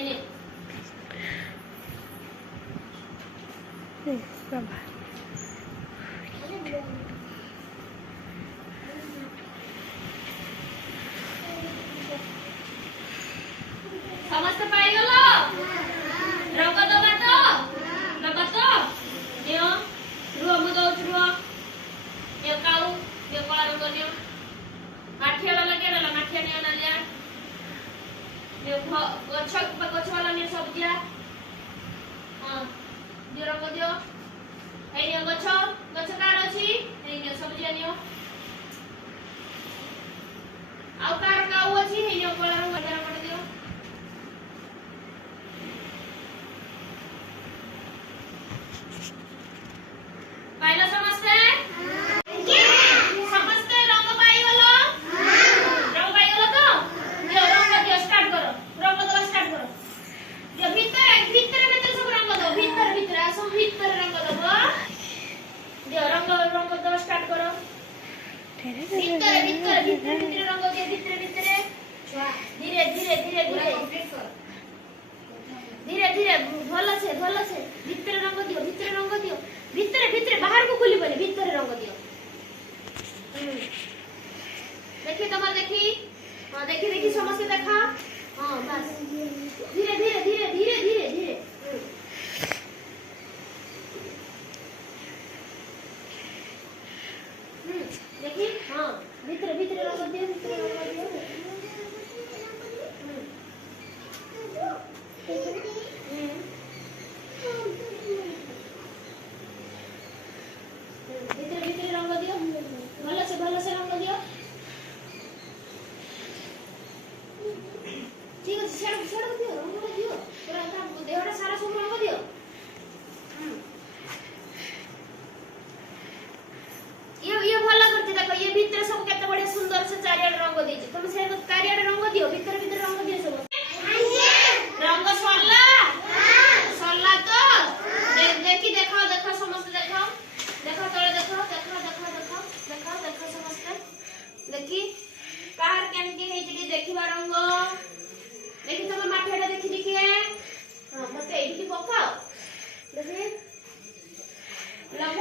एने बाबा समस्त पाई गलो रंग दबा तो यो रुआ मु दउछ रुआ यो काऊ यो कला रंग नियो माठिया वाला के वाला माठिया नियो नालिया यो गछ वाला नियो सब्जिया हां दियो रंग दियो ए नियो गछ कार अछि ए नियो सब्जिया नियो आउ कार काऊ अछि ए नियो कला रंग कर दियो पाइला समझते समझते रंग पाई गलो रंग पाई गलो तो दियो रंग दियो स्टार्ट करो रंग दो स्टार्ट करो दियो भीतर सब रंग दो भीतर आसो भीतर रंग दो दियो रंग दो स्टार्ट करो भीतर रंग दियो भीतर धीरे भलो से भीतर रंग दियो भीतर बाहर को खुली बने भीतर रंग दियो देखी तुम देखी हां देखी समझ देखा हां बस धीरे देखी हां भीतर रंग दियो भीतर रंग दियो भलो से रंग दियो ठीक है छड़ दियो रंग दियो पूरा का देहटा सारा सब रंग दियो ये भलो करती देखो ये भीतर सब केते बढ़िया सुंदर से चारियाड रंग देछि तुम से चारियाड रंग दियो भीतर रंग दियो सब रंग सरला तो देखो समस्त देखो तोले देखो समस्त देखी कार केनके हेछि देखिबा रंग देखि तुम माठेडा देखि हां मते एठी पकाओ देखि लभ